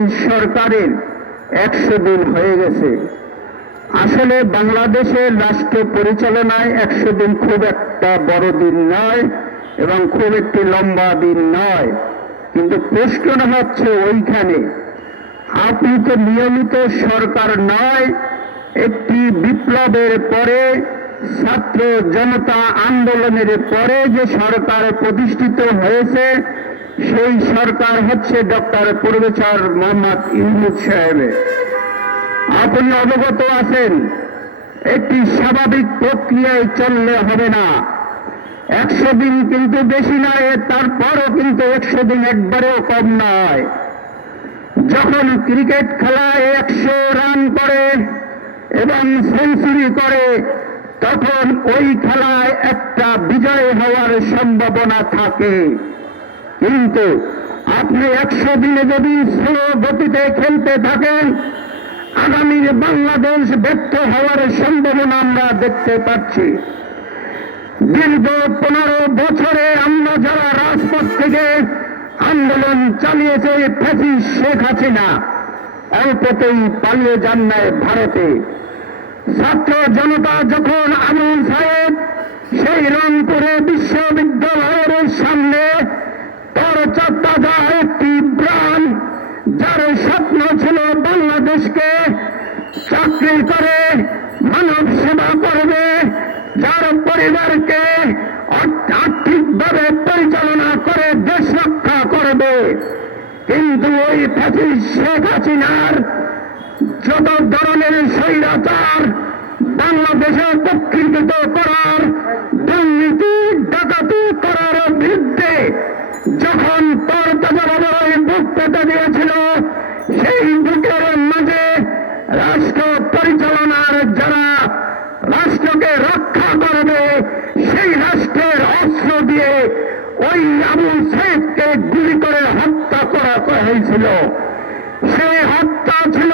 সরকারের 100 দিন হয়ে গেছে। আসলে বাংলাদেশের রাষ্ট্র পরিচালনায় 100 দিন খুব একটা বড় দিন নয় এবং খুব একটি লম্বা দিন নয়, কিন্তু প্রশ্নটা হচ্ছে ওইখানে আপনি তো নিয়মিত সরকার নয়, একটি বিপ্লবের পরে ছাত্র জনতা আন্দোলনের পরে যে সরকার প্রতিষ্ঠিত হয়েছে সেই সরকার হচ্ছে ডক্টর প্রফেসর মোহাম্মদ ইউনূস সাহেবের। আপনি অবগত আছেন, একটি স্বাভাবিক প্রক্রিয়ায় চললে হবে না। 100 দিন কিন্তু বেশি নয়, তারপরও কিন্তু 100 দিন একবারেও কম নয়। যখন ক্রিকেট খেলায় 100 রান করে এবং সেঞ্চুরি করে তখন ওই খেলায় একটা বিজয় হওয়ার সম্ভাবনা থাকে, কিন্তু আপনি 100 দিনে যদি স্লো গতিতে খেলতে থাকেন আগামী বাংলাদেশ ব্যর্থ হওয়ার সম্ভাবনা আমরা দেখতে পাচ্ছি। দীর্ঘ 15 বছরে আমরা যারা রাজপথ থেকে আন্দোলন চালিয়েছে ফ্যাসিস্ট শেখ হাসিনা অল্পতেই পালিয়ে যান নাই ভারতে। ছাত্র জনতা যখন আবুল সাহেব সেই রংপুরে বিশ্ববিদ্যালয়ের সামনে তরচাত্তা যায় একটি প্রাণ, যার স্বপ্ন ছিল বাংলাদেশকে চাকরি করে মানব সেবা করবে, যার পরিবারকে আর্থিকভাবে পরিচালনা করে দেশ রক্ষা করবে, কিন্তু ওই ফ্যাসিস্ট শেখ হাসিনার যত ধরনের স্বৈরাচার বাংলাদেশে দক্ষিণীকৃত করার, দুর্নীতি ডাকাতি করার বিরুদ্ধে যখন তরতাজাভাবে বুক পেতে দিয়েছিল, সেই বুকের মাঝে রাষ্ট্র পরিচালনার যারা রাষ্ট্রকে রক্ষা করবে সেই রাষ্ট্রের অস্ত্র দিয়ে ওই আবুল সাহেবকে গুলি করে হত্যা করা হয়েছিল। সেই হত্যা ছিল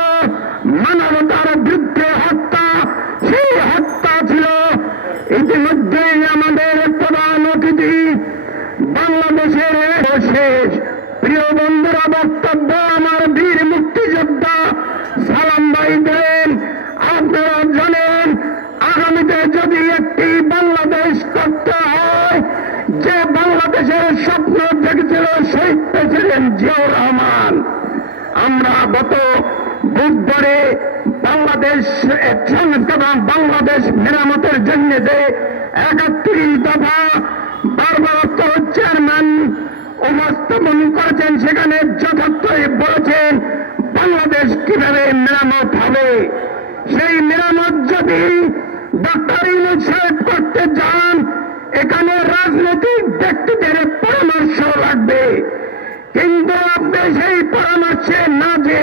মানবতার বিরুদ্ধে হত্যা, সেই হত্যা ছিল। ইতিমধ্যেই আমাদের প্রধান অতিথি বাংলাদেশের শেষ প্রিয় বন্ধুরা বক্তব্য আমার বীর মুক্তিযোদ্ধা সালাম ভাই দেন। আপনারা জানেন আগামীতে যদি একটি বাংলাদেশ করতে হয়, যে বাংলাদেশের স্বপ্ন দেখেছিল শহীদ প্রেসিডেন্ট জিয়াউর রহমান, আমরা গত বুধবারে বাংলাদেশ সংস্কার বাংলাদেশ মেরামতের জন্য যে 31 দফা ভারপ্রাপ্ত চেয়ারম্যান উপস্থাপন করেছেন সেখানে যথার্থই বলেছেন বাংলাদেশ কিভাবে মেরামত হবে। সেই মেরামত যদি ডক্টর ইউনূস সাহেব করতে যান, এখানে রাজনৈতিক ব্যক্তিদের পরামর্শ লাগবে, কিন্তু আপনি সেই পরামর্শে না যে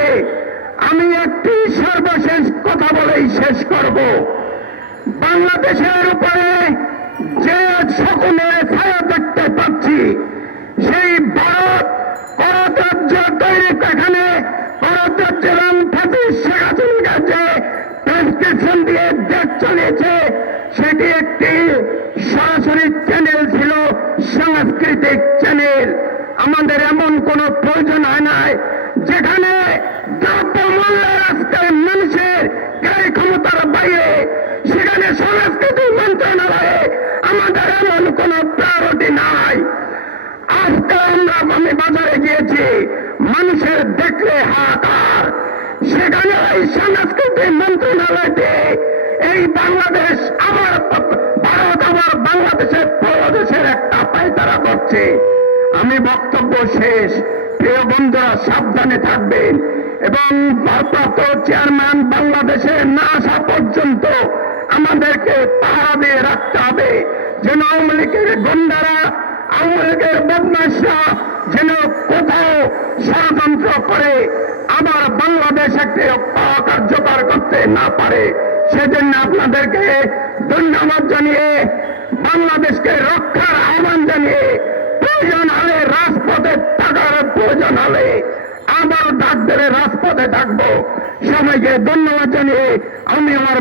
আমি একটি সর্বশেষ কথা বলেই শেষ করব। বাংলাদেশের উপরে যে সকলের ছায়া দেখতে পাচ্ছি, সেই ভারত করতার্য তৈরি, এখানে করতার্য এবং ফ্যাসিস্ট শেখ হাসিনা যে প্রেসক্রিপশন দিয়ে দেশ চালিয়েছে সেটি একটি সরাসরি চ্যানেল ছিল, সাংস্কৃতিক চ্যানেল। আমাদের এমন কোন প্রয়োজন হয় নাই যেখানে দ্রব্যমূল্যের আজকে মানুষের ক্রয় ক্ষমতার বাইরে, সেখানে সংস্কৃতি মন্ত্রণালয়ে আমাদের এমন কোন প্রায়োরিটি নাই। আজকে আমি বাজারে গিয়েছি, মানুষের দেখলে হাহাকার, সেখানে এই সংস্কৃতি মন্ত্রণালয়তে এই বাংলাদেশ আবার ভারত আবার বাংলাদেশের প্রদেশের একটা পায়তারা করছে। আমি বক্তব্য শেষ। প্রিয় বন্ধুরা সাবধানে থাকবেন এবং ভারপ্রাপ্ত চেয়ারম্যান বাংলাদেশে না আসা পর্যন্ত আমাদেরকে পাহারা দিয়ে রাখতে হবে, যেন আওয়ামী লীগের গুন্ডারা, আওয়ামী লীগের বদমাশরা যেন কোথাও ষড়যন্ত্র করে আবার বাংলাদেশ একটি কার্যকর করতে না পারে। সেজন্য আপনাদেরকে ধন্যবাদ জানিয়ে, বাংলাদেশকে রক্ষার আহ্বান জানিয়ে, প্রয়োজন হলে রাজপথে থাকার প্রয়োজন হলে আবার ডাক ধরে রাজপথে থাকবো। সবাইকে ধন্যবাদ জানিয়ে আমি আমার